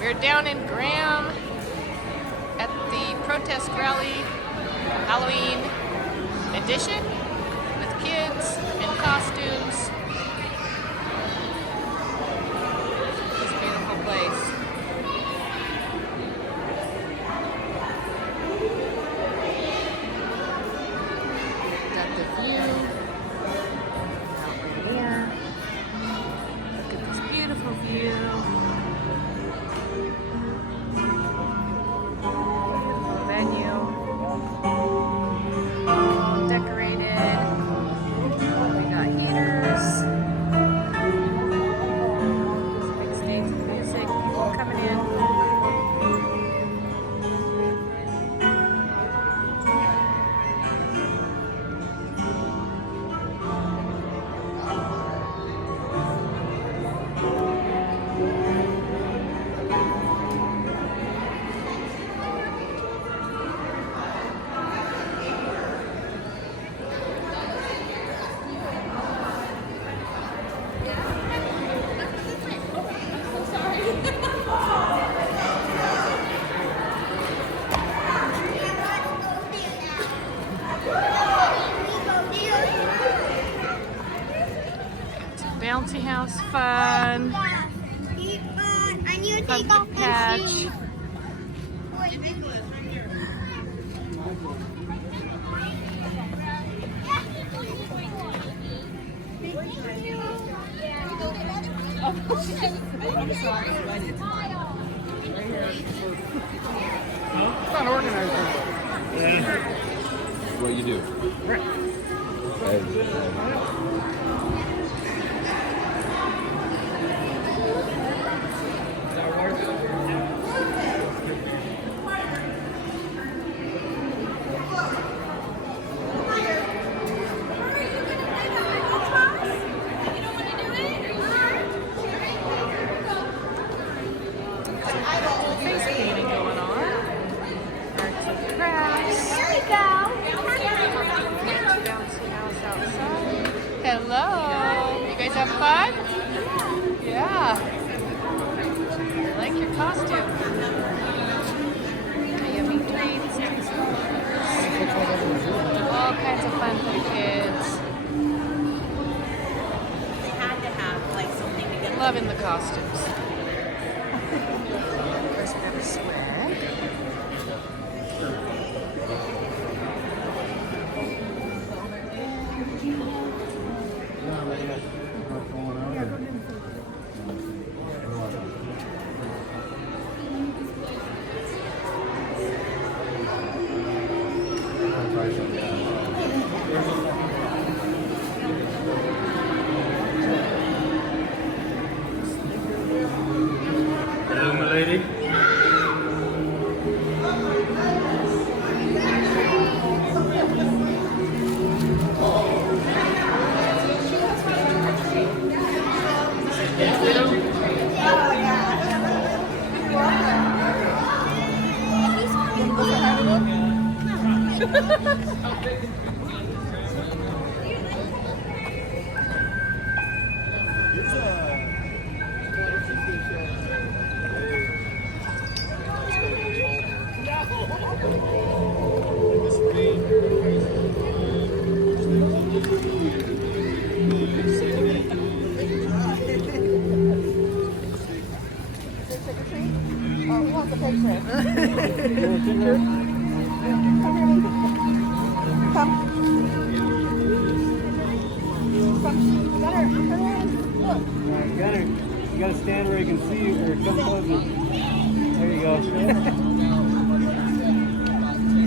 We're down in Graham at the protest rally, Halloween edition, with kids and costumes. It's a beautiful place. Got the view out right here. Look at this beautiful view. Bouncy house fun. Pumpkin patch. It's not organized. What you do? Hello. You guys have fun? Yeah. I like your costume. Yummy treats. All kinds of fun for the kids. They had to have like something to get. Loving the costumes. Of course, we have a swag. Hello, my lady. Gunner, you gotta stand where you can see you or come closer. There you go.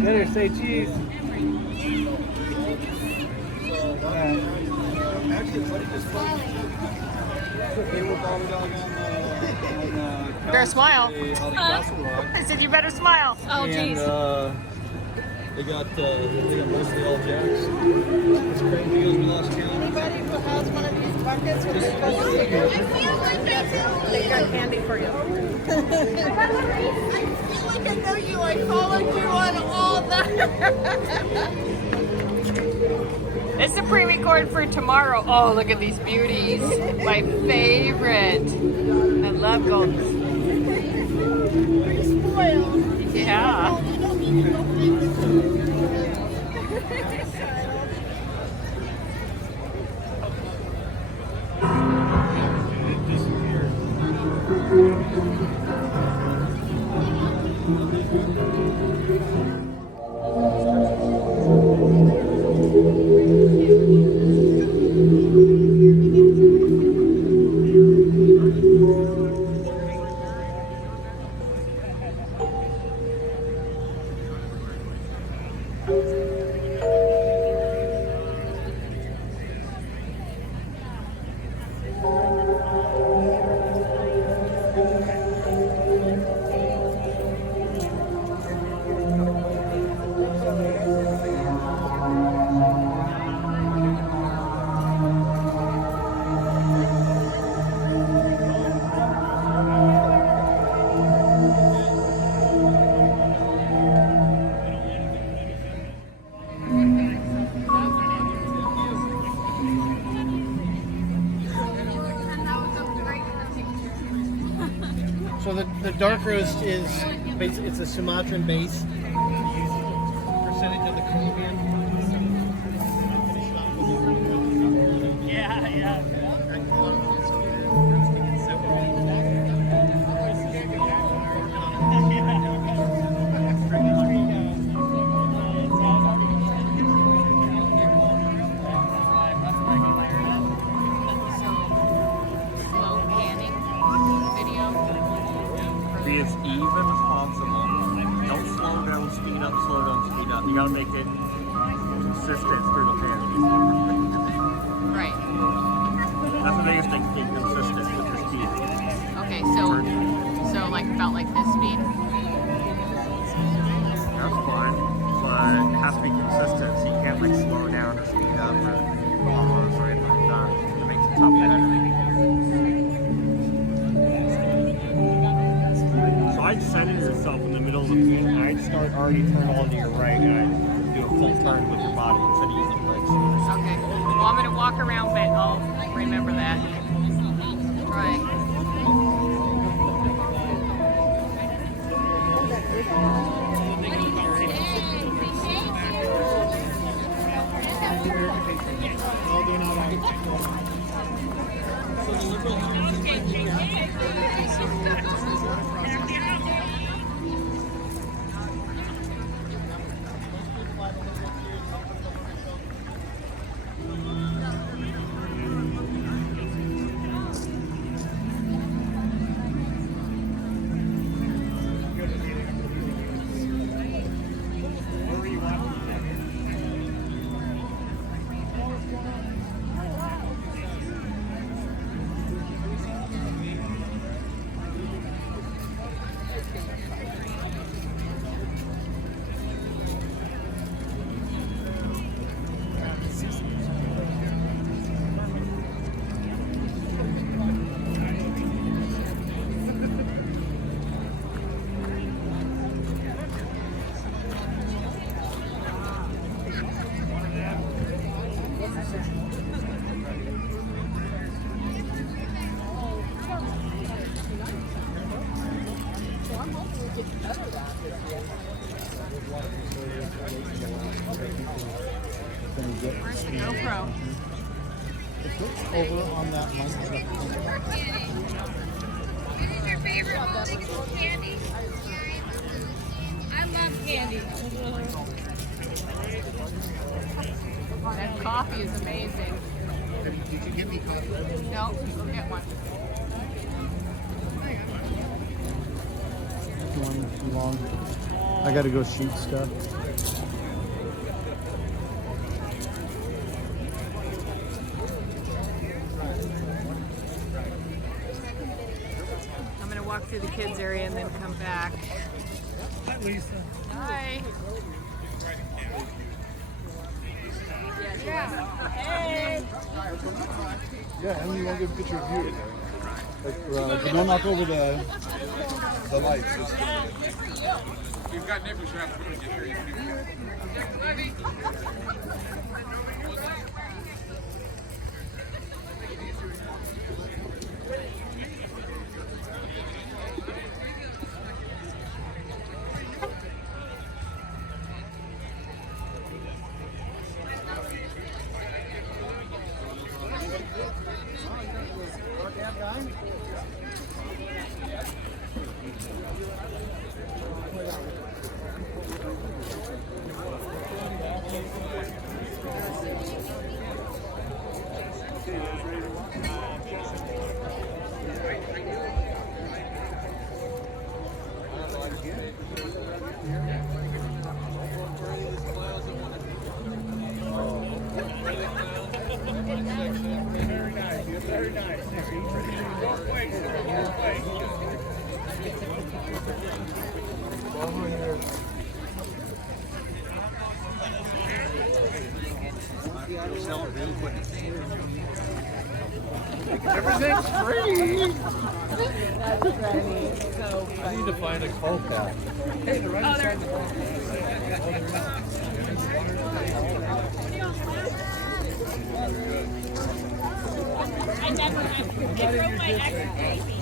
Gunner, say cheese. Better smile. I said you better smile. Oh jeez. They got most of the all jacks. It's crazy because we lost count. Anybody who has one of these buckets with the they got candy for you. I feel like I know you. I followed you on all that. It's a pre-record for tomorrow. Oh, look at these beauties. My favorite. I love golden. spoiled. Yeah. You don't need to go So the dark roast is it's a Sumatran base. Percentage of the Caribbean. Yeah, yeah. Be as even as possible. Don't slow down, speed up, slow down, speed up. You gotta make it consistent through the pan. Right. That's the biggest thing, being consistent with your speed. Okay, so like about like this speed. That's fine, but it has to be consistent, so you can't like slow down or speed up or pause or anything like that. It makes it tough to So I'd center yourself in the middle of the pan, and I'd start already turn all to your right, and I'd do a full turn with your body instead of using legs. Okay. Well, I'm gonna walk around, but I'll remember that. Try. Where's the GoPro? Over on that mic. What is your favorite all candy? I love candy. That coffee is amazing. Did you get me coffee? No, go get one. Too long. I gotta go shoot stuff. I'm gonna walk through the kids area and then come back. Hi, Lisa. Hi. Yeah, and you want to get a picture of you. Like, don't knock over the lights. We've got neighbors who have to get here. I need to find a Culp hat. Hey, the right side. I never I broke my ex baby.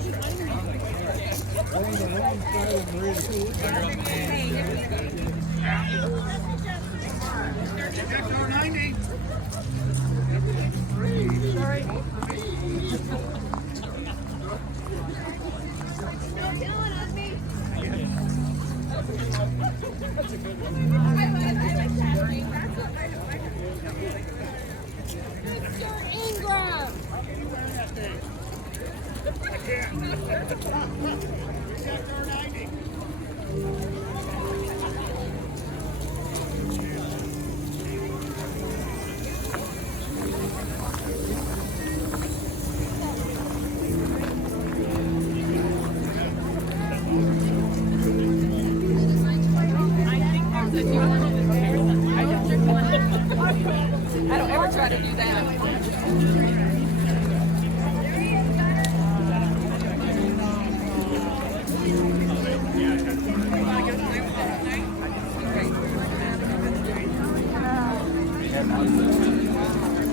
I don't ever try to do that.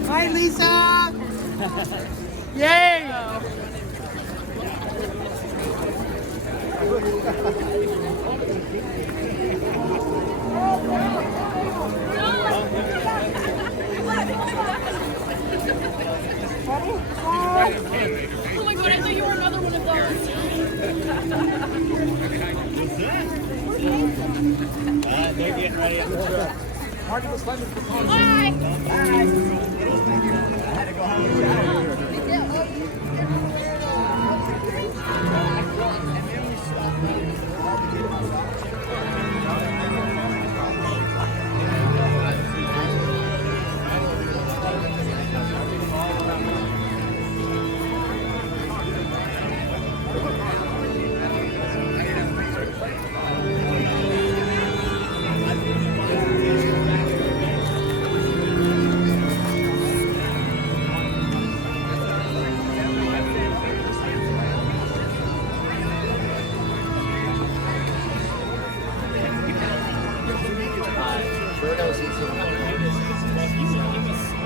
Hi, Lisa. Yay. Oh my god, I thought you were another one of those. They're getting ready at the truck.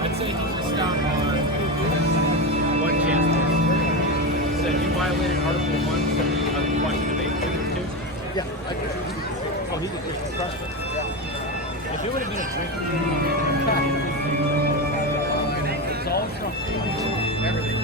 I'd say he was stopped on one chance. Said you violated Article 1 of watching debate 2. Yeah, I guess. Oh, he was just trusted. Yeah. If it would have been a drinking it's all stuff. Everything.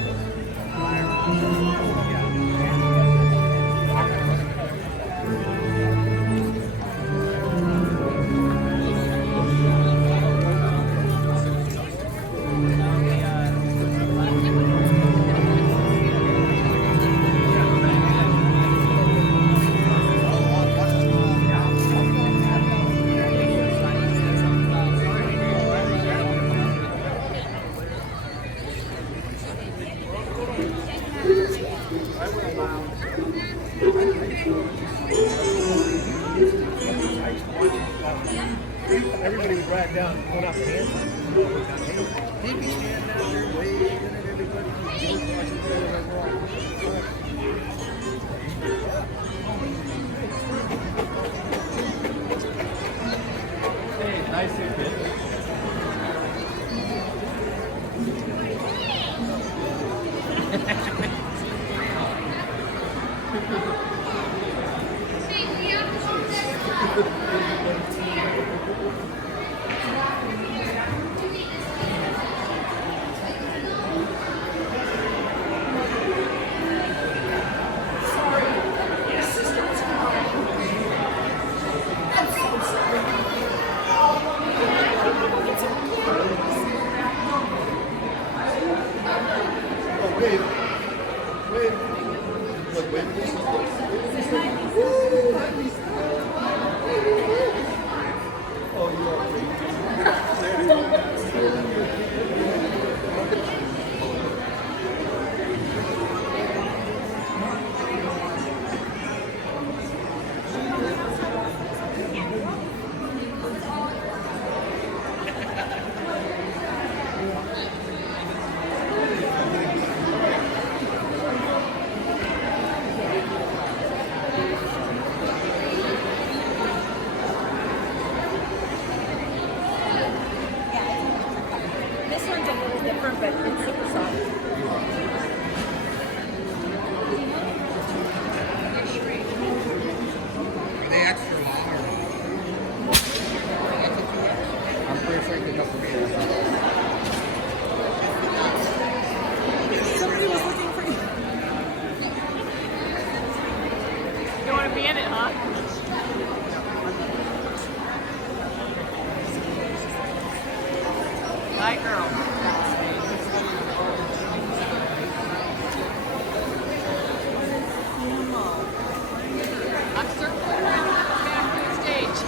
Everybody was right down, going out the hands. He'd be standing out there waving at everybody. Hey, nice kid. Bye, girl. I'm circling around back to the stage.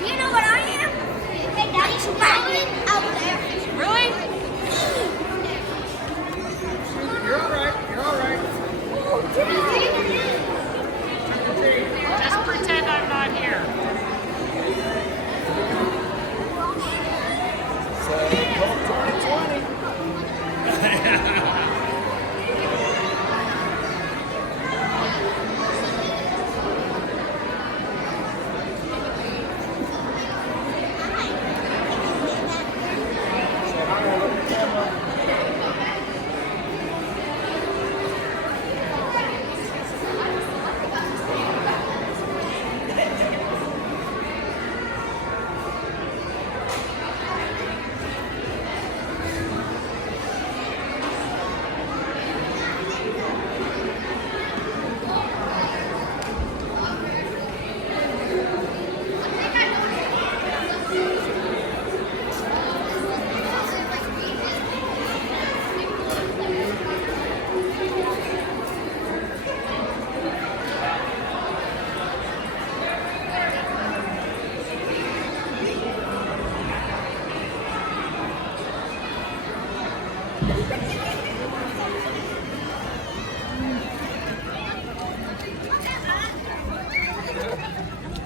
You know what I am? Hey, Daddy's wagon out there. Really? You're all right. You're all right. Just pretend I'm not here.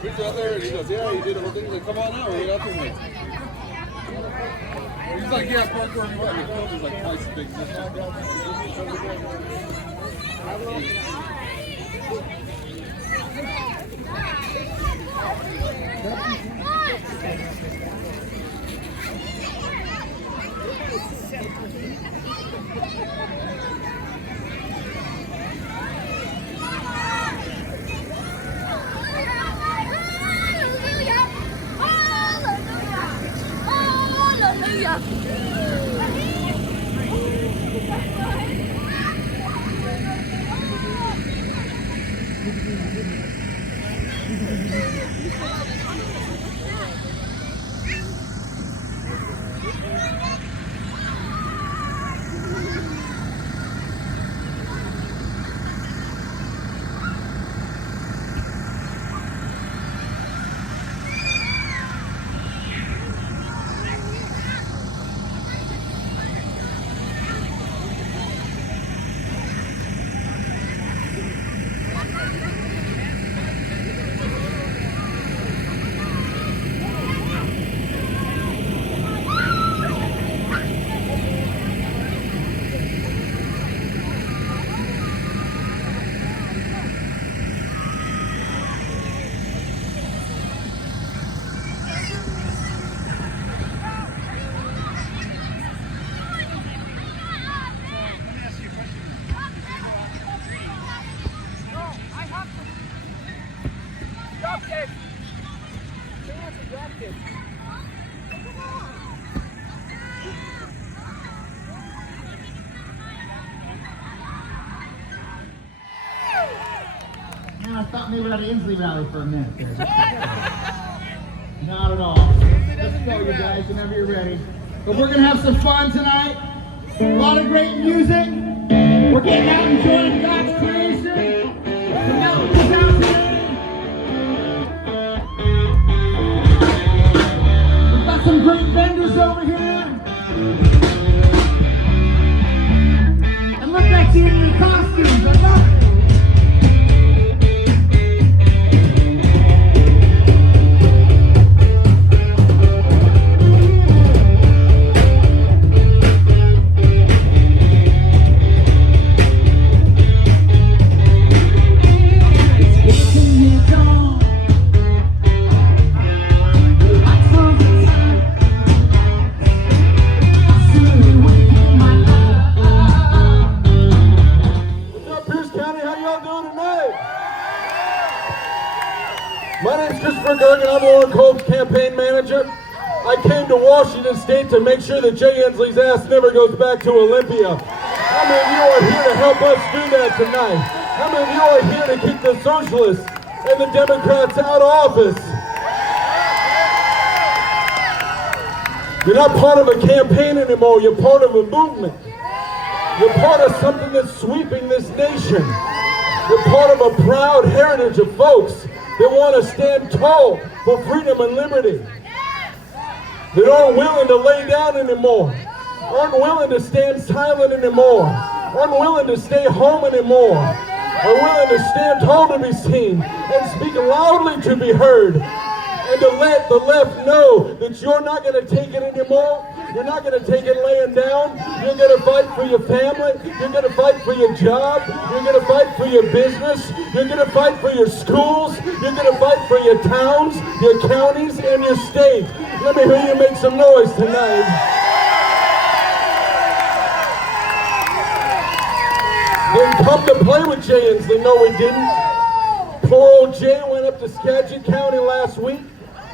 He's out there and he goes, yeah, you did the whole thing. He's like, come on out, we'll get out there. He's like, yeah, parkour if you want. The field is like twice as big as Man, I thought maybe we had an Inslee rally for a minute there. Not at all. Let's go, you guys, whenever you're ready. But we're going to have some fun tonight. A lot of great music. We're getting out and enjoying God's creation. The melodies out today. We've got some great vendors over here. And look at you in your costumes. I love it. y'all doing tonight? My name's Christopher Gergen. I'm Loren Culp's campaign manager. I came to Washington State to make sure that Jay Inslee's ass never goes back to Olympia. How many of you are here to help us do that tonight? How many of you are here to keep the socialists and the Democrats out of office? You're not part of a campaign anymore. You're part of a movement. You're part of something that's sweeping this nation. You're part of a proud heritage of folks that want to stand tall for freedom and liberty. That aren't willing to lay down anymore. Aren't willing to stand silent anymore. Aren't willing to stay home anymore. Are willing to stand tall to be seen and speak loudly to be heard. And to let the left know that you're not going to take it anymore. You're not going to take it laying down. You're going to fight for your family. You're going to fight for your job. You're going to fight for your business. You're going to fight for your schools. You're going to fight for your towns, your counties, and your state. Let me hear you make some noise tonight. Didn't come to play with Jay Inslee. No, we didn't. Poor old Jay went up to Skagit County last week.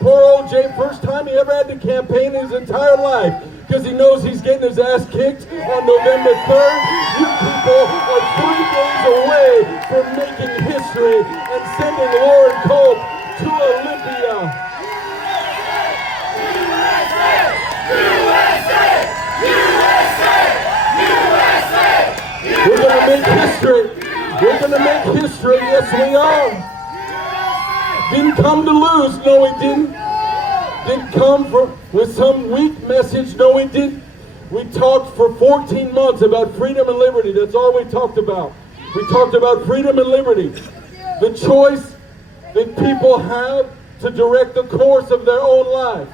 Poor old Jay, first time he ever had to campaign in his entire life, because he knows he's getting his ass kicked on November 3rd. You people are 3 days away from making history and sending Loren Culp to Olympia. USA! USA! USA! We're going to make history. We're going to make history. Yes, we are. Didn't come to lose. No, we didn't. Didn't come with some weak message. No, we didn't. We talked for 14 months about freedom and liberty. That's all we talked about. We talked about freedom and liberty. The choice that people have to direct the course of their own lives.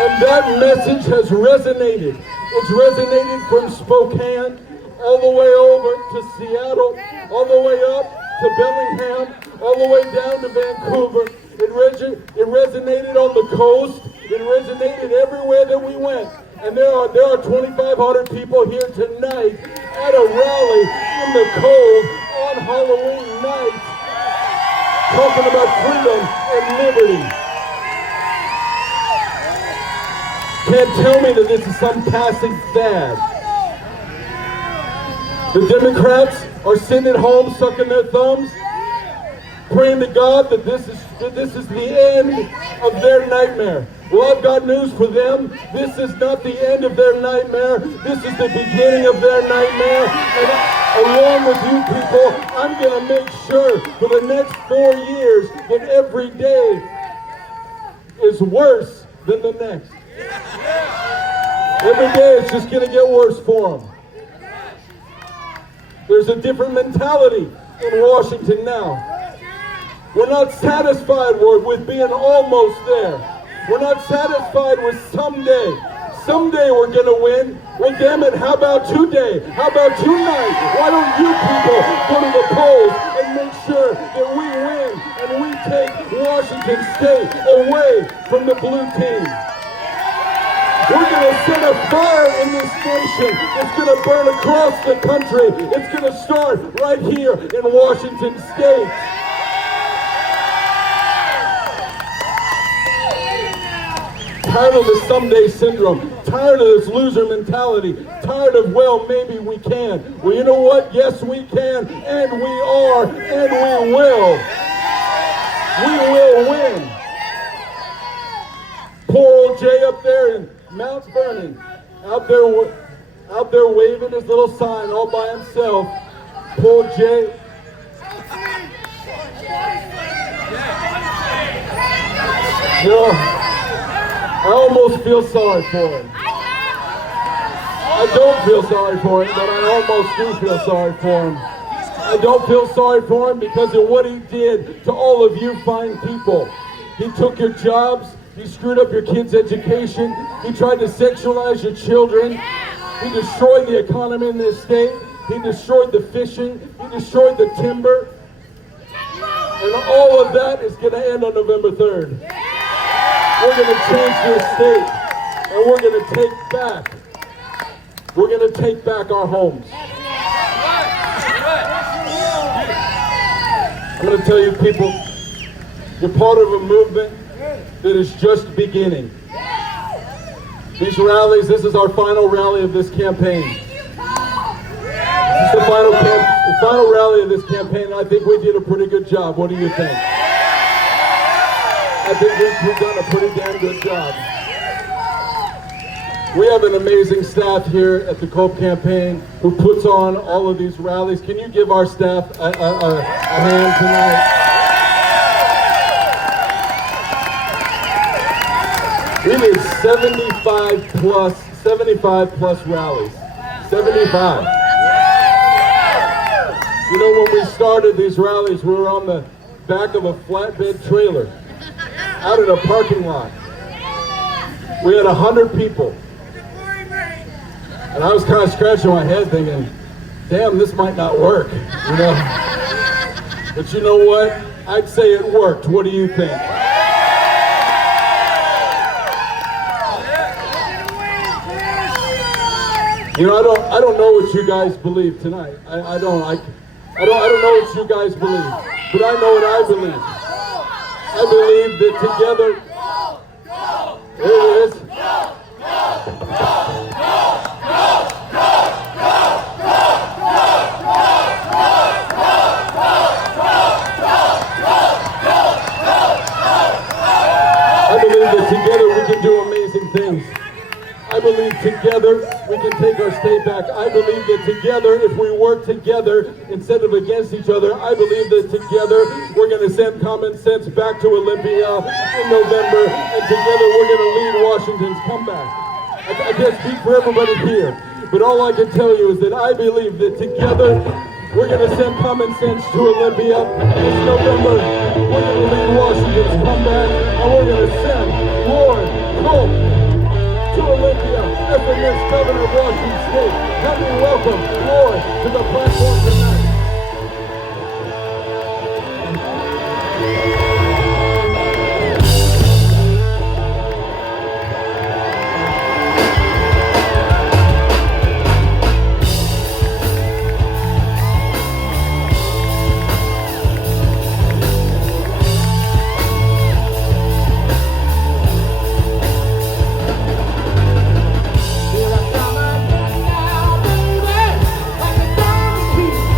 And that message has resonated. It's resonated from Spokane all the way over to Seattle, all the way up to Bellingham, all the way down to Vancouver. It resonated on the coast. It resonated everywhere that we went. And there are 2,500 people here tonight at a rally in the cold on Halloween night talking about freedom and liberty. Can't tell me that this is some passing fad. The Democrats are sitting at home sucking their thumbs, praying to God that this is the end of their nightmare. Well, I've got news for them. This is not the end of their nightmare. This is the beginning of their nightmare. And along with you people, I'm going to make sure for the next 4 years that every day is worse than the next. Every day it's just going to get worse for them. There's a different mentality in Washington now. We're not satisfied with being almost there. We're not satisfied with someday. Someday we're going to win. Well, damn it, how about today? How about tonight? Why don't you people go to the polls and make sure that we win and we take Washington State away from the blue team? We're going to set a fire in this nation. It's going to burn across the country. It's going to start right here in Washington State. Tired of the someday syndrome. Tired of this loser mentality. Tired of, well, maybe we can. Well, you know what? Yes, we can. And we are. And we will. We will win. Poor old Jay up there in Mount Vernon, out there waving his little sign all by himself. Poor Jay. You know, I almost feel sorry for him. I don't feel sorry for him, but I almost do feel sorry for him. I don't feel sorry for him because of what he did to all of you fine people. He took your jobs. He screwed up your kids' education. He tried to sexualize your children. He destroyed the economy in this state. He destroyed the fishing. He destroyed the timber. And all of that is going to end on November 3rd. We're going to change this state. And we're going to take back our homes. I'm going to tell you people, you're part of a movement that is just beginning. These rallies, this is our final rally of this campaign. This is the final rally of this campaign, and I think we did a pretty good job. What do you think? I think we've done a pretty damn good job. We have an amazing staff here at the Culp campaign who puts on all of these rallies. Can you give our staff a hand tonight? We did 75 plus rallies. 75. You know, when we started these rallies, we were on the back of a flatbed trailer out in a parking lot. We had 100 people. And I was kind of scratching my head thinking, damn, this might not work, you know? But you know what? I'd say it worked. What do you think? You know, I don't know what you guys believe tonight. I don't know what you guys believe, but I know what I believe. I believe that together, there it is. I believe that together we can do amazing things. I believe together we can take our state back. I believe that together, if we work together instead of against each other, I believe that together we're going to send common sense back to Olympia in November, and together we're going to lead Washington's comeback. I can't speak for everybody here, but all I can tell you is that I believe that together we're going to send common sense to Olympia this November. We're going to lead Washington's comeback, and we're going to send Loren, Culp, to Olympia as the next governor of Washington State. Help me welcome Loren to the platform tonight. Here I come again now, baby, like a diamond piece.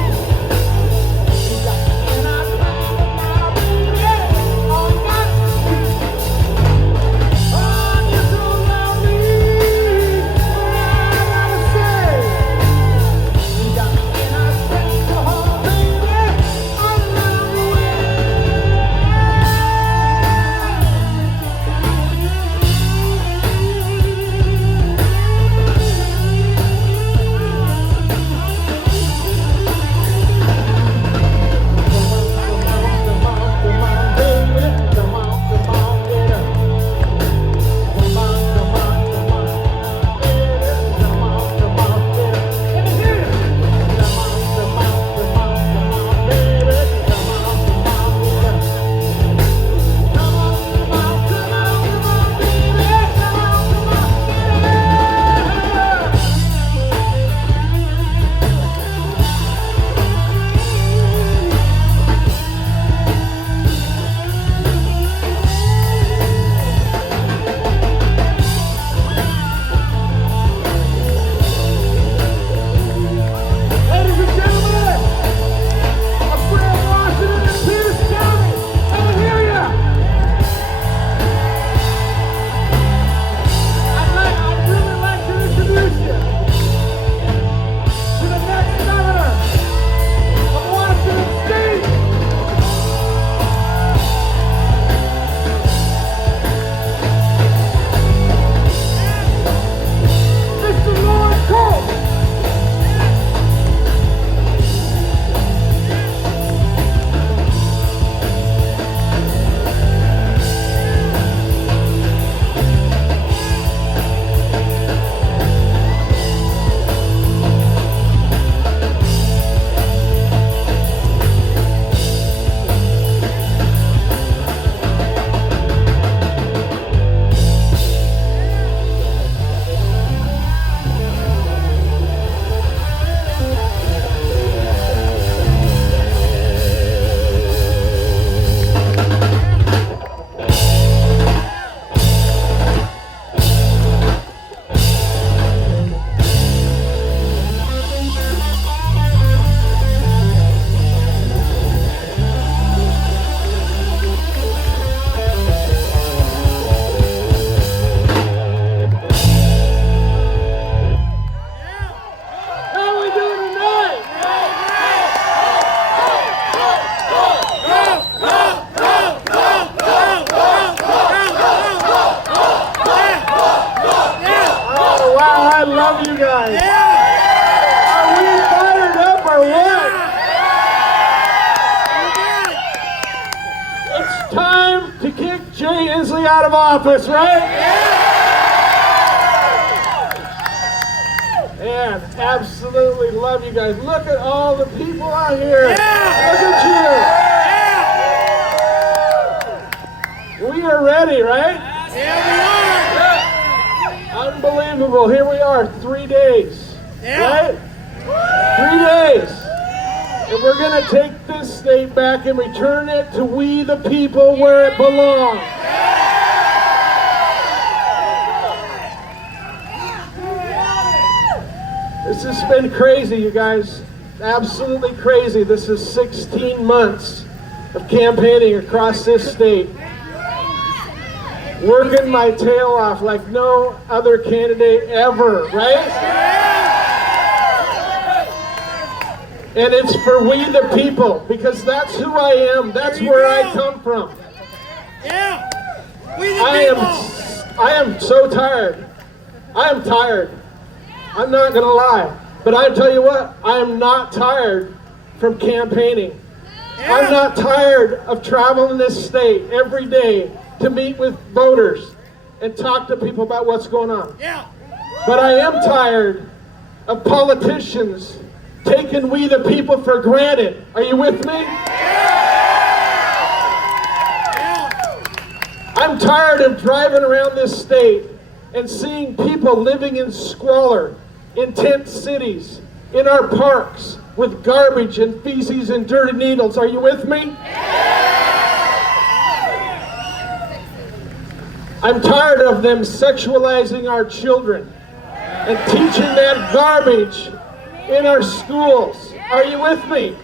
Jay Inslee out of office, right? And absolutely love you guys. Look at all the people out here. Look at you. We are ready, right? Unbelievable. Here we are, 3 days. Right? 3 days. And we're going to take this state back and return it to we the people where it belongs. This has been crazy, you guys. Absolutely crazy. This is 16 months of campaigning across this state. Working my tail off like no other candidate ever, right? And it's for we the people, because that's who I am. That's where I come from. Yeah. We the people. I am so tired. I am tired. I'm not gonna lie. But I tell you what, I am not tired from campaigning. Yeah. I'm not tired of traveling this state every day to meet with voters and talk to people about what's going on. Yeah. But I am tired of politicians taking we the people for granted. Are you with me? I'm tired of driving around this state and seeing people living in squalor, in tent cities, in our parks, with garbage and feces and dirty needles. Are you with me? I'm tired of them sexualizing our children and teaching that garbage in our schools. Are you with me?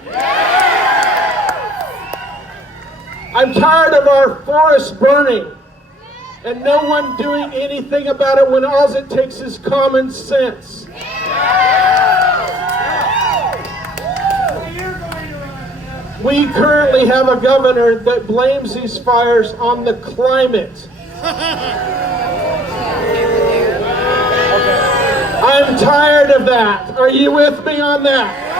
I'm tired of our forests burning and no one doing anything about it when all it takes is common sense. We currently have a governor that blames these fires on the climate. I'm tired of that. Are you with me on that?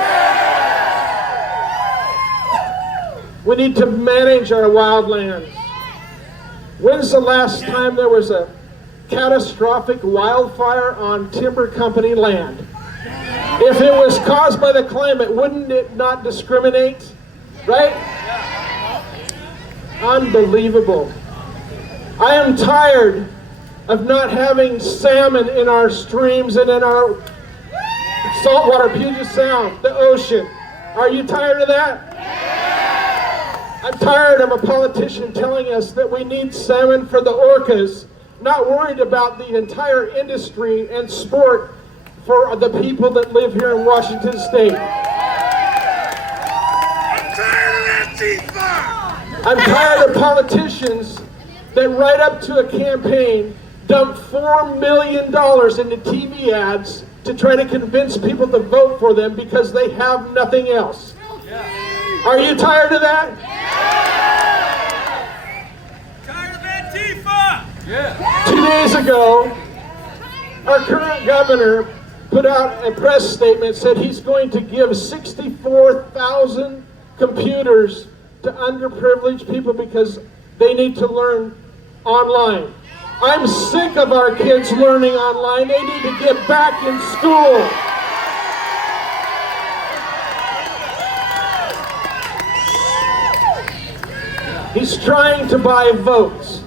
We need to manage our wildlands. When's the last time there was a catastrophic wildfire on timber company land? If it was caused by the climate, wouldn't it not discriminate? Right? Unbelievable. I am tired of not having salmon in our streams and in our saltwater Puget Sound, the ocean. Are you tired of that? I'm tired of a politician telling us that we need salmon for the orcas, not worried about the entire industry and sport for the people that live here in Washington State. I'm tired of politicians that right up to a campaign dump $4 million into TV ads to try to convince people to vote for them because they have nothing else. Are you tired of that? Tired of Antifa! 2 days ago, our current governor put out a press statement, said he's going to give 64,000 computers to underprivileged people because they need to learn online. I'm sick of our kids learning online. They need to get back in school. He's trying to buy votes.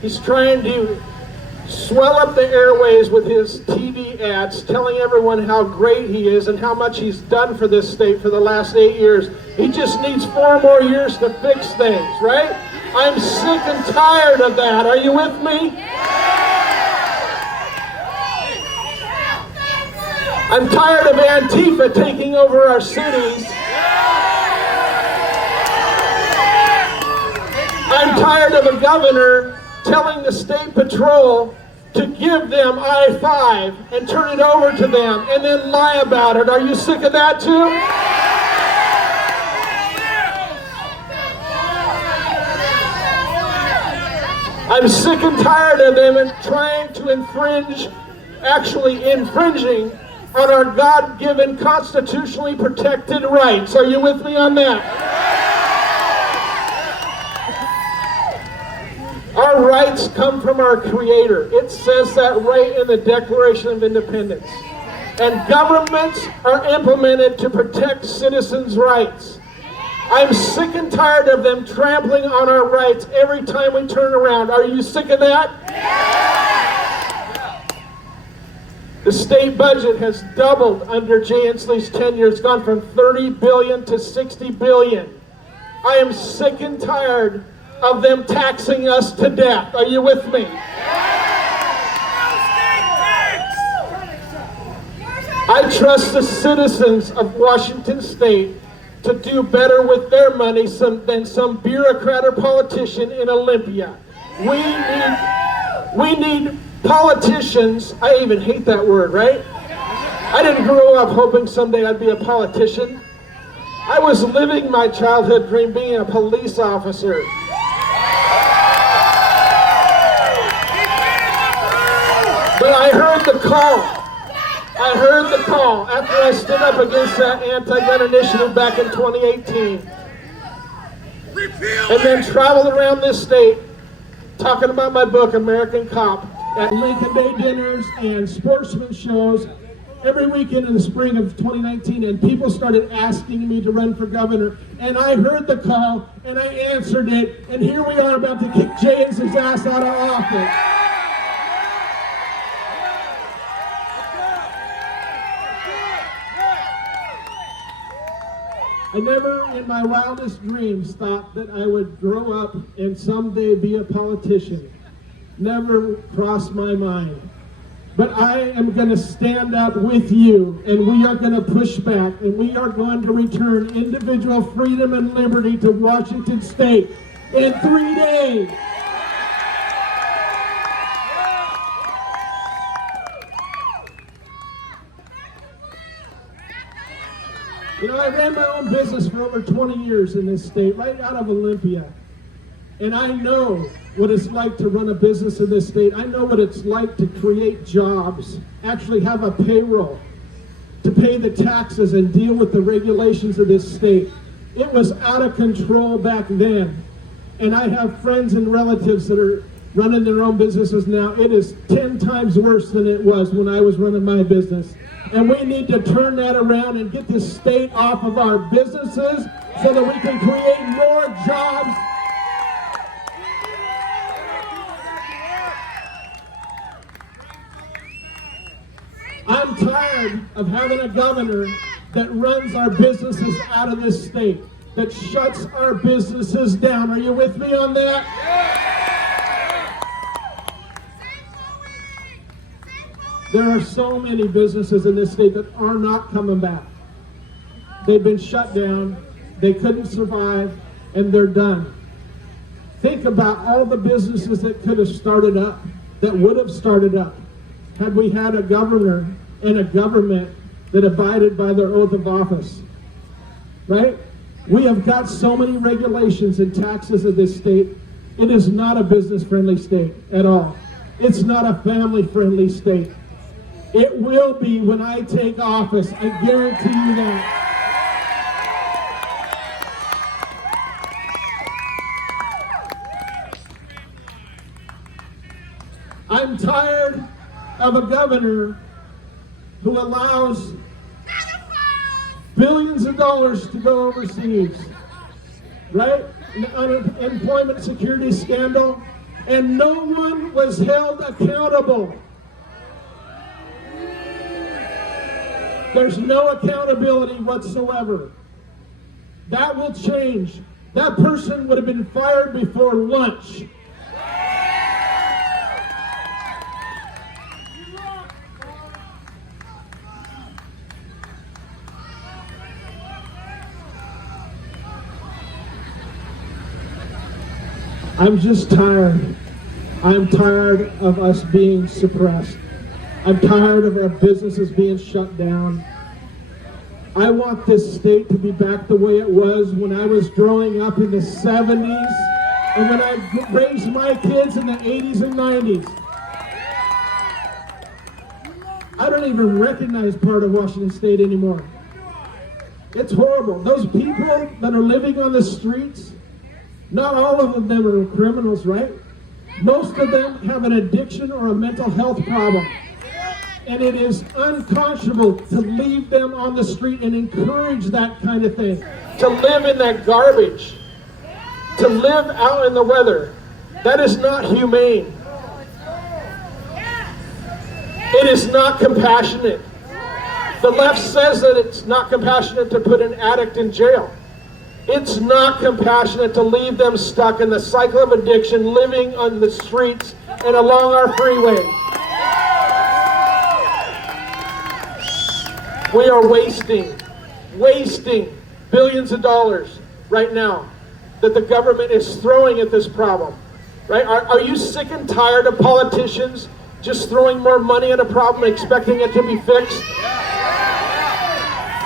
He's trying to swell up the airways with his TV ads, telling everyone how great he is and how much he's done for this state for the last 8 years. He just needs 4 more years to fix things, right? I'm sick and tired of that. Are you with me? I'm tired of Antifa taking over our cities. I'm tired of a governor telling the state patrol to give them I-5 and turn it over to them and then lie about it. Are you sick of that too? I'm sick and tired of them and trying to actually infringing on our God-given constitutionally protected rights. Are you with me on that? Our rights come from our Creator. It says that right in the Declaration of Independence. And governments are implemented to protect citizens' rights. I'm sick and tired of them trampling on our rights every time we turn around. Are you sick of that? The state budget has doubled under Jay Inslee's tenure. It's gone from $30 billion to $60 billion. I am sick and tired of them taxing us to death. Are you with me? I trust the citizens of Washington State to do better with their money than some bureaucrat or politician in Olympia. We need politicians. I even hate that word, right? I didn't grow up hoping someday I'd be a politician. I was living my childhood dream being a police officer. But I heard the call. I heard the call after I stood up against that anti-gun initiative back in 2018. And then traveled around this state talking about my book, American Culp, at Lincoln Day dinners and sportsman shows every weekend in the spring of 2019, and people started asking me to run for governor. And I heard the call, and I answered it, and here we are about to kick Jay Inslee's ass out of office. I never in my wildest dreams thought that I would grow up and someday be a politician. Never crossed my mind. But I am going to stand up with you, and we are going to push back, and we are going to return individual freedom and liberty to Washington State in 3 days. You know, I ran my own business for over 20 years in this state, right out of Olympia. And I know what it's like to run a business in this state. I know what it's like to create jobs, actually have a payroll, to pay the taxes and deal with the regulations of this state. It was out of control back then. And I have friends and relatives that are running their own businesses now. It is 10 times worse than it was when I was running my business. And we need to turn that around and get this state off of our businesses so that we can create more jobs. I'm tired of having a governor that runs our businesses out of this state, that shuts our businesses down. Are you with me on that? There are so many businesses in this state that are not coming back. They've been shut down, they couldn't survive, and they're done. Think about all the businesses that could have started up, that would have started up, had we had a governor and a government that abided by their oath of office, right? We have got so many regulations and taxes in this state. It is not a business-friendly state at all. It's not a family-friendly state. It will be when I take office, I guarantee you that. I'm tired of a governor who allows billions of dollars to go overseas, right? An unemployment security scandal, and no one was held accountable. There's no accountability whatsoever. That will change. That person would have been fired before lunch. I'm just tired. I'm tired of us being suppressed. I'm tired of our businesses being shut down. I want this state to be back the way it was when I was growing up in the 70s and when I raised my kids in the 80s and 90s. I don't even recognize part of Washington State anymore. It's horrible. Those people that are living on the streets, not all of them are criminals, right? Most of them have an addiction or a mental health problem. And it is unconscionable to leave them on the street and encourage that kind of thing. To live in that garbage. To live out in the weather. That is not humane. It is not compassionate. The left says that it's not compassionate to put an addict in jail. It's not compassionate to leave them stuck in the cycle of addiction, living on the streets and along our freeway. We are wasting billions of dollars right now that the government is throwing at this problem. Right? Are you sick and tired of politicians just throwing more money at a problem, expecting it to be fixed?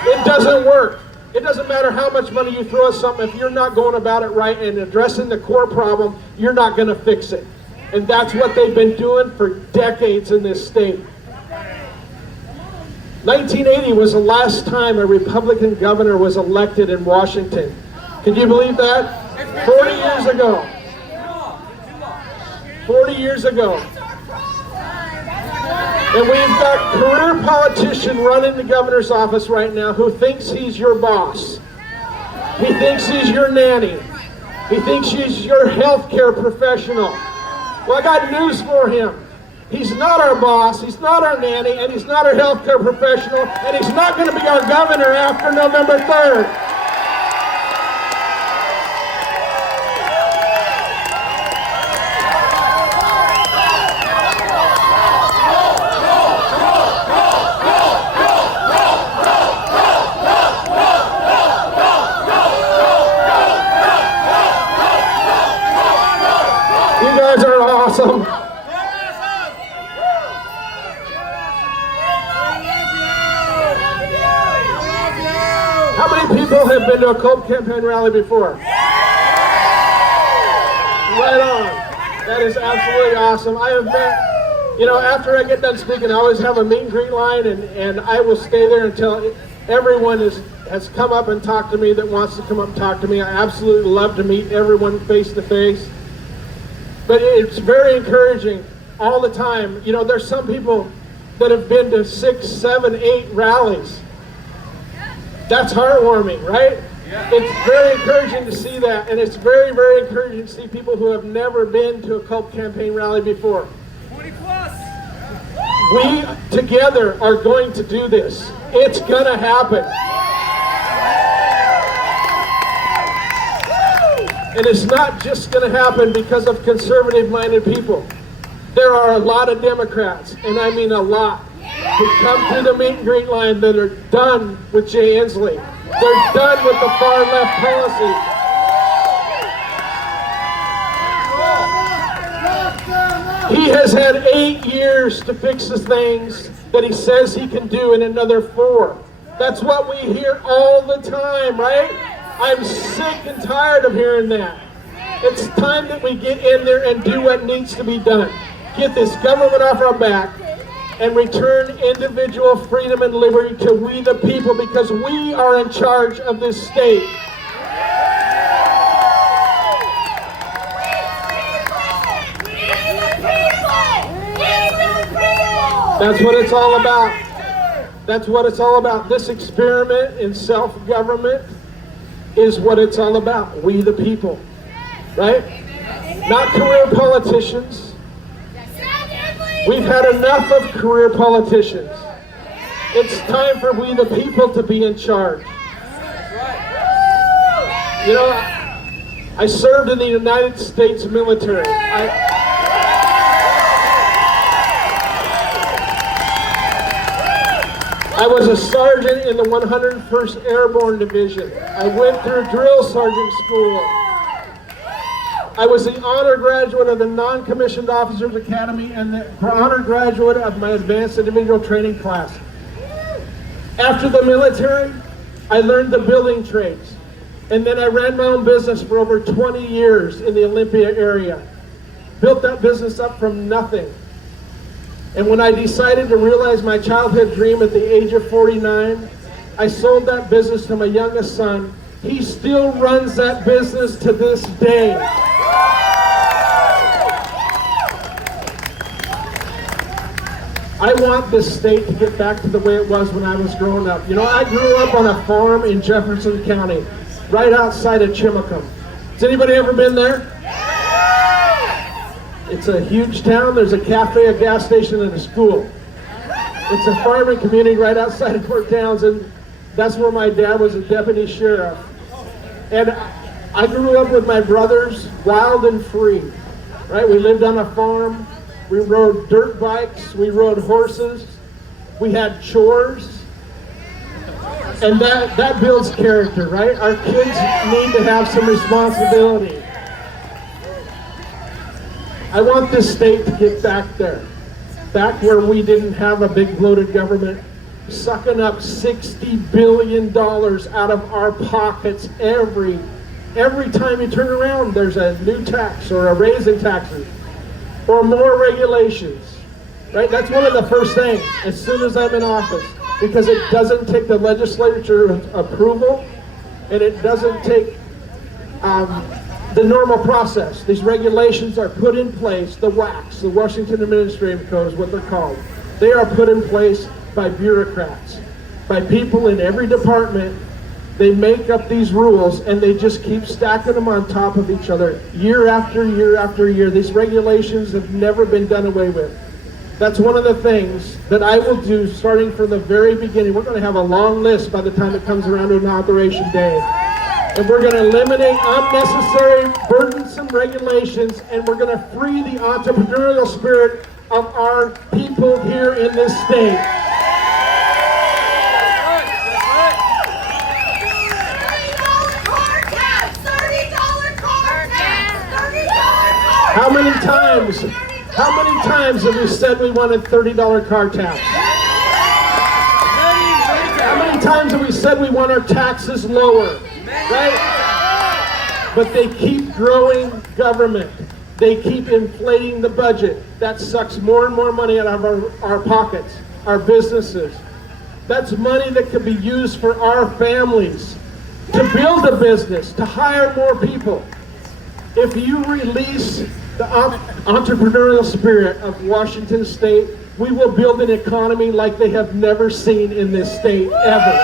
It doesn't work. It doesn't matter how much money you throw at something. If you're not going about it right and addressing the core problem, you're not going to fix it. And that's what they've been doing for decades in this state. 1980 was the last time a Republican governor was elected in Washington. Can you believe that? 40 years ago. 40 years ago. And we've got a career politician running the governor's office right now who thinks he's your boss. He thinks he's your nanny. He thinks he's your healthcare professional. Well, I got news for him. He's not our boss, he's not our nanny, and he's not our healthcare professional, and he's not going to be our governor after November 3rd. You guys are awesome. How many people have been to a Culp campaign rally before? Right on. That is absolutely awesome. I have been, you know, after I get done speaking, I always have a meet and greet line, and I will stay there until everyone has come up and talked to me that wants to come up and talk to me. I absolutely love to meet everyone face to face. But it's very encouraging all the time. You know, there's some people that have been to 6, 7, 8 rallies. That's heartwarming, right? Yeah. It's very encouraging to see that, and it's very, very encouraging to see people who have never been to a Culp campaign rally before. 20 plus! We together are going to do this. It's gonna happen. And it's not just gonna happen because of conservative-minded people. There are a lot of Democrats, and I mean a lot, who come through the meet and greet line that are done with Jay Inslee. They're done with the far left policy. He has had 8 years to fix the things that he says he can do in another 4. That's what we hear all the time, right? I'm sick and tired of hearing that. It's time that we get in there and do what needs to be done. Get this government off our back and return individual freedom and liberty to we the people, because we are in charge of this state. That's what it's all about. That's what it's all about. This experiment in self-government is what it's all about. We the people. Right? Not career politicians. We've had enough of career politicians. It's time for we the people to be in charge. You know, I served in the United States military. I was a sergeant in the 101st Airborne Division. I went through drill sergeant school. I was the honor graduate of the Non-Commissioned Officers Academy and the honor graduate of my Advanced Individual Training class. After the military, I learned the building trades. And then I ran my own business for over 20 years in the Olympia area. Built that business up from nothing. And when I decided to realize my childhood dream at the age of 49, I sold that business to my youngest son. He still runs that business to this day. I want this state to get back to the way it was when I was growing up. You know, I grew up on a farm in Jefferson County, right outside of Chimacum. Has anybody ever been there? It's a huge town. There's a cafe, a gas station, and a school. It's a farming community right outside of Port Townsend. That's where my dad was a deputy sheriff. And I grew up with my brothers, wild and free, right? We lived on a farm. We rode dirt bikes. We rode horses. We had chores. And that builds character, right? Our kids need to have some responsibility. I want this state to get back there. Back where we didn't have a big bloated government sucking up $60 billion out of our pockets every time you turn around. There's a new tax or a raise in taxes or more regulations, right? That's one of the first things as soon as I'm in office, because it doesn't take the legislature approval and it doesn't take the normal process. These regulations are put in place, the WACs, the Washington Administrative Code is what they're called. They are put in place by bureaucrats, by people in every department. They make up these rules and they just keep stacking them on top of each other year after year after year. These regulations have never been done away with. That's one of the things that I will do starting from the very beginning. We're going to have a long list by the time it comes around to Inauguration Day. And we're going to eliminate unnecessary, burdensome regulations, and we're going to free the entrepreneurial spirit of our people here in this state. How many times have we said we wanted $30 car tax? How many times have we said we want our taxes lower? Right? But they keep growing government. They keep inflating the budget. That sucks more and more money out of our pockets, our businesses. That's money that could be used for our families, to build a business, to hire more people. If you release the entrepreneurial spirit of Washington State, we will build an economy like they have never seen in this state ever.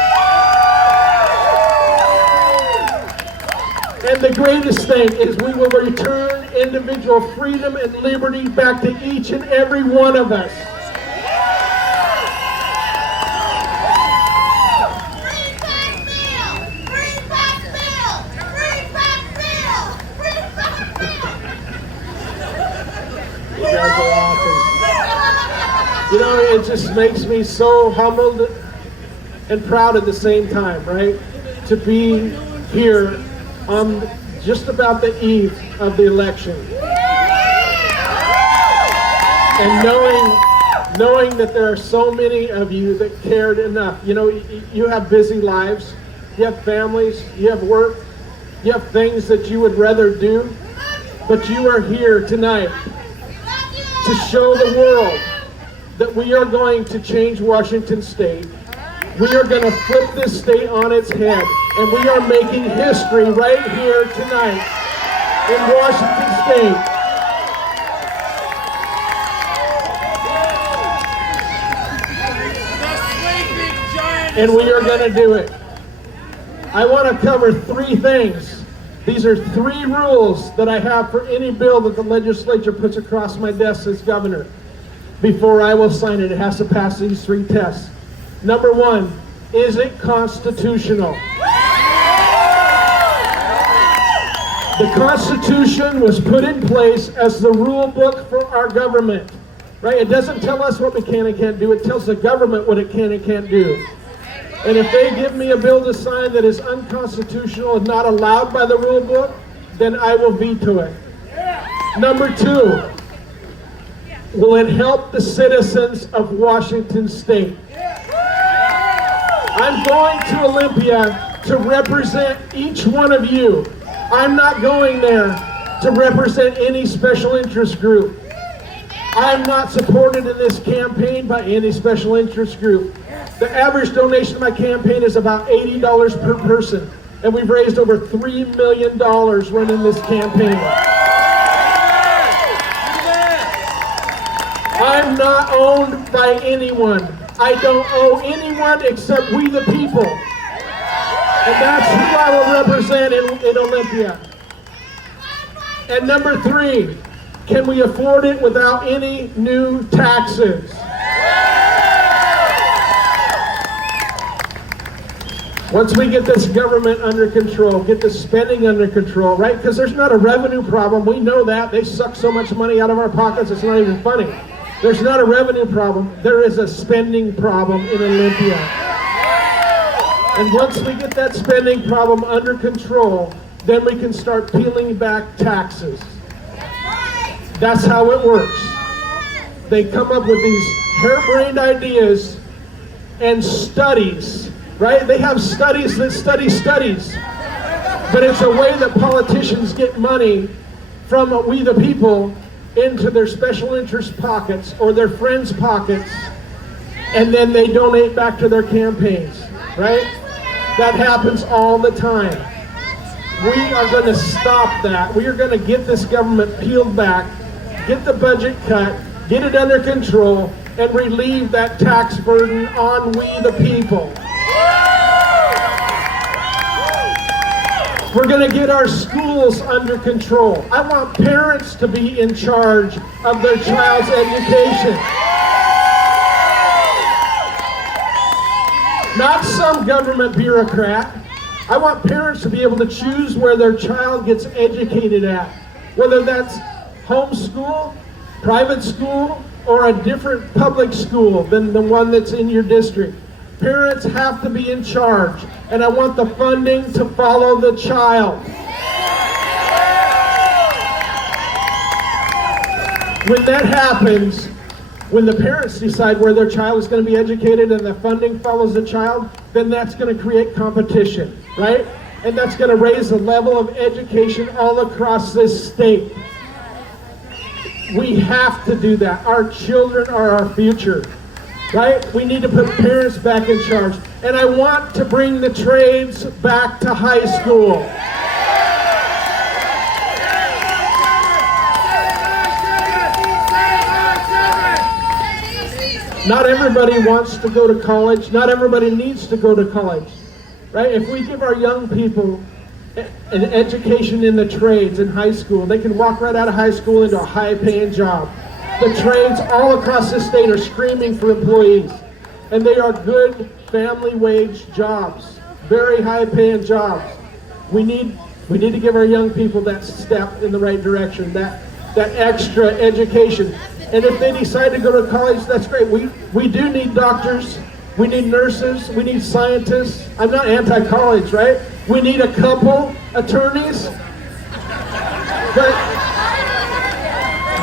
And the greatest thing is we will return individual freedom and liberty back to each and every one of us. You guys are awesome. You know, it just makes me so humbled and proud at the same time, right? To be here on just about the eve of the election. And knowing that there are so many of you that cared enough. You know, you have busy lives, you have families, you have work, you have things that you would rather do, but you are here tonight to show the world that we are going to change Washington State. We are going to flip this state on its head, and we are making history right here tonight in Washington State. And we are going to do it. I want to cover three things. These are three rules that I have for any bill that the legislature puts across my desk as governor. Before I will sign it, it has to pass these three tests. Number one, is it constitutional? The Constitution was put in place as the rule book for our government, right? It doesn't tell us what we can and can't do. It tells the government what it can and can't do. And if they give me a bill to sign that is unconstitutional and not allowed by the rule book, then I will veto it. Number two, will it help the citizens of Washington State? I'm going to Olympia to represent each one of you. I'm not going there to represent any special interest group. I'm not supported in this campaign by any special interest group. The average donation to my campaign is about $80 per person, and we've raised over $3 million running this campaign. I'm not owned by anyone. I don't owe anyone except we the people. And that's who I will represent in Olympia. And number 3, can we afford it without any new taxes? Once we get this government under control, get the spending under control, right? Because there's not a revenue problem. We know that. They suck so much money out of our pockets, it's not even funny. There's not a revenue problem. There is a spending problem in Olympia. And once we get that spending problem under control, then we can start peeling back taxes. That's how it works. They come up with these harebrained ideas and studies, right? They have studies that study studies. But it's a way that politicians get money from we the people into their special interest pockets or their friends' pockets, and then they donate back to their campaigns, right? That happens all the time. We are going to stop that. We are going to get this government peeled back, get the budget cut, get it under control, and relieve that tax burden on we the people. We're going to get our schools under control. I want parents to be in charge of their child's education. Not some government bureaucrat. I want parents to be able to choose where their child gets educated at, whether that's homeschool, private school, or a different public school than the one that's in your district. Parents have to be in charge, and I want the funding to follow the child. When that happens, when the parents decide where their child is going to be educated and the funding follows the child, then that's going to create competition, right? And that's going to raise the level of education all across this state. We have to do that. Our children are our future, right? We need to put parents back in charge. And I want to bring the trades back to high school. Not everybody wants to go to college. Not everybody needs to go to college, right? If we give our young people an education in the trades in high school, they can walk right out of high school into a high-paying job. The trades all across the state are screaming for employees, and they are good family wage jobs, very high-paying jobs. We need to give our young people that step in the right direction, that extra education. And if they decide to go to college, that's great. We do need doctors, we need nurses, we need scientists. I'm not anti-college, right? We need a couple attorneys, but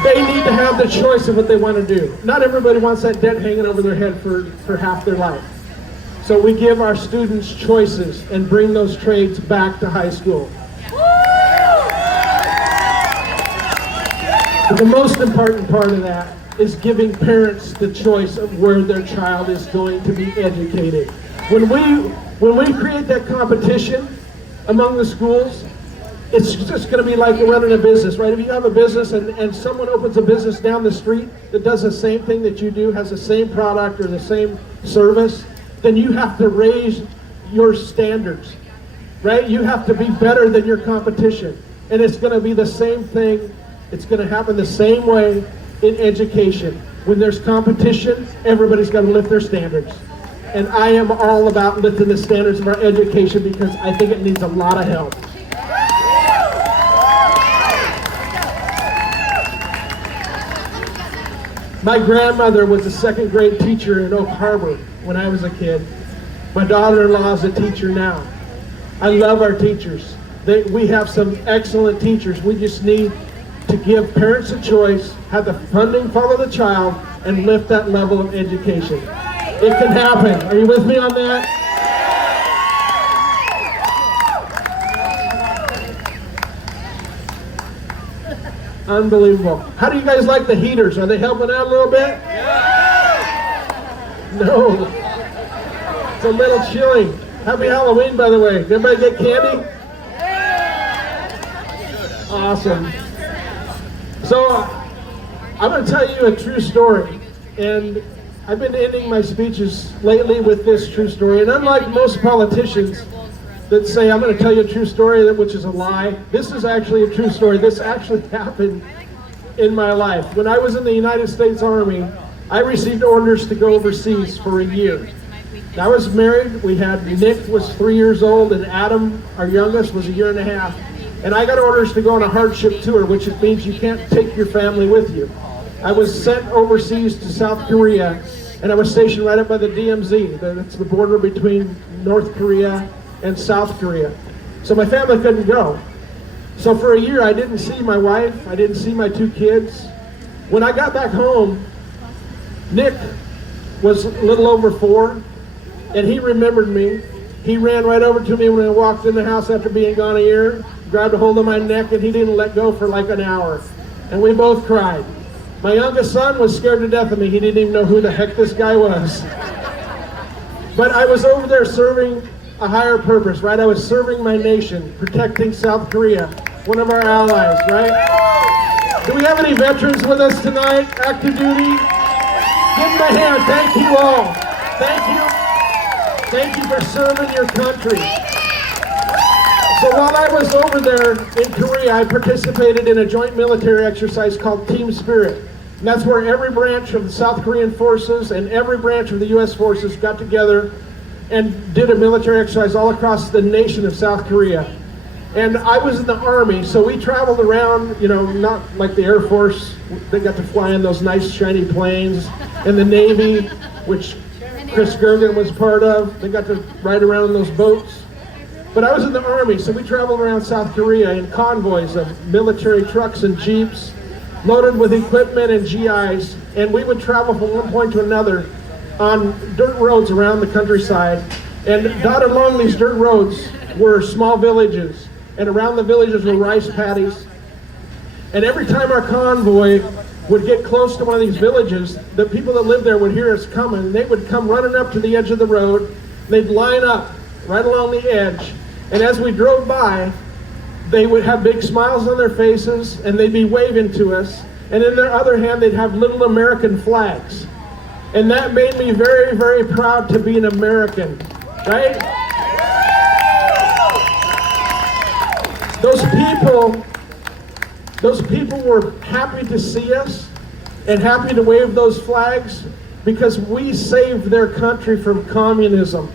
they need to have the choice of what they want to do. Not everybody wants that debt hanging over their head for half their life. So we give our students choices and bring those trades back to high school. But the most important part of that is giving parents the choice of where their child is going to be educated. When we create that competition among the schools, it's just going to be like running a business, right? If you have a business and someone opens a business down the street that does the same thing that you do, has the same product or the same service, then you have to raise your standards, right? You have to be better than your competition. And it's going to be the same thing. It's going to happen the same way in education. When there's competition, everybody's got to lift their standards. And I am all about lifting the standards of our education because I think it needs a lot of help. My grandmother was a second grade teacher in Oak Harbor when I was a kid. My daughter-in-law is a teacher now. I love our teachers. We have some excellent teachers. We just need to give parents a choice, have the funding follow the child, and lift that level of education. It can happen. Are you with me on that? Unbelievable. How do you guys like the heaters? Are they helping out a little bit? No. It's a little chilly. Happy Halloween, by the way. Did everybody get candy? Awesome. So I I'm going to tell you a true story, and I've been ending my speeches lately with this true story. And unlike most politicians that say, I'm going to tell you a true story, which is a lie, this is actually a true story. This actually happened in my life. When I was in the United States Army, I received orders to go overseas for a year. I was married. We had Nick was 3 years old, and Adam, our youngest, was a year and a half. And I got orders to go on a hardship tour, which means you can't take your family with you. I was sent overseas to South Korea, and I was stationed right up by the DMZ. That's the border between North Korea and South Korea. So my family couldn't go. So for a year, I didn't see my wife. I didn't see my 2 kids. When I got back home, Nick was a little over 4, and he remembered me. He ran right over to me when I walked in the house after being gone a year, grabbed a hold of my neck, and he didn't let go for like an hour. And we both cried. My youngest son was scared to death of me. He didn't even know who the heck this guy was. But I was over there serving a higher purpose, right? I was serving my nation, protecting South Korea, one of our allies, right? Do we have any veterans with us tonight, active duty? Give them a hand. Thank you all. Thank you. Thank you for serving your country. So while I was over there in Korea, I participated in a joint military exercise called Team Spirit. And that's where every branch of the South Korean forces and every branch of the U.S. forces got together and did a military exercise all across the nation of South Korea. And I was in the Army, so we traveled around, you know, not like the Air Force. They got to fly in those nice shiny planes. And the Navy, which Chris Gergen was part of, they got to ride around in those boats. But I was in the Army, so we traveled around South Korea in convoys of military trucks and jeeps, loaded with equipment and GIs, and we would travel from one point to another on dirt roads around the countryside. And dotted along these dirt roads were small villages, and around the villages were rice paddies. And every time our convoy would get close to one of these villages, the people that lived there would hear us coming, and they would come running up to the edge of the road. They'd line up right along the edge, and as we drove by, they would have big smiles on their faces, and they'd be waving to us, and in their other hand, they'd have little American flags. And that made me very, very proud to be an American, right? Those people were happy to see us and happy to wave those flags because we saved their country from communism.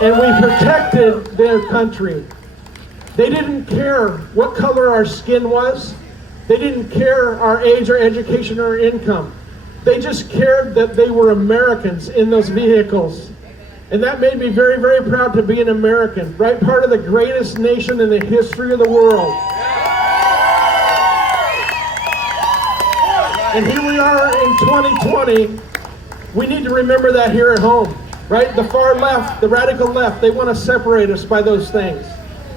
And we protected their country. They didn't care what color our skin was. They didn't care our age, our education, or income. They just cared that they were Americans in those vehicles. And that made me very, very proud to be an American, right? Part of the greatest nation in the history of the world. And here we are in 2020. We need to remember that here at home, right? The far left, the radical left, they want to separate us by those things.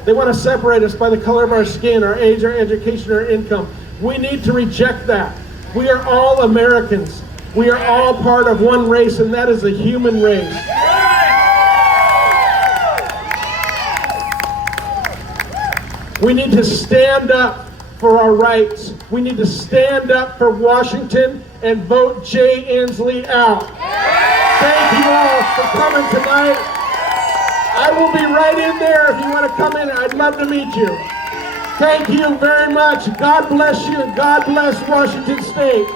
They want to separate us by the color of our skin, our age, our education, our income. We need to reject that. We are all Americans. We are all part of one race, and that is the human race. We need to stand up for our rights. We need to stand up for Washington and vote Jay Inslee out. Thank you all for coming tonight. I will be right in there if you want to come in. I'd love to meet you. Thank you very much. God bless you, and God bless Washington State.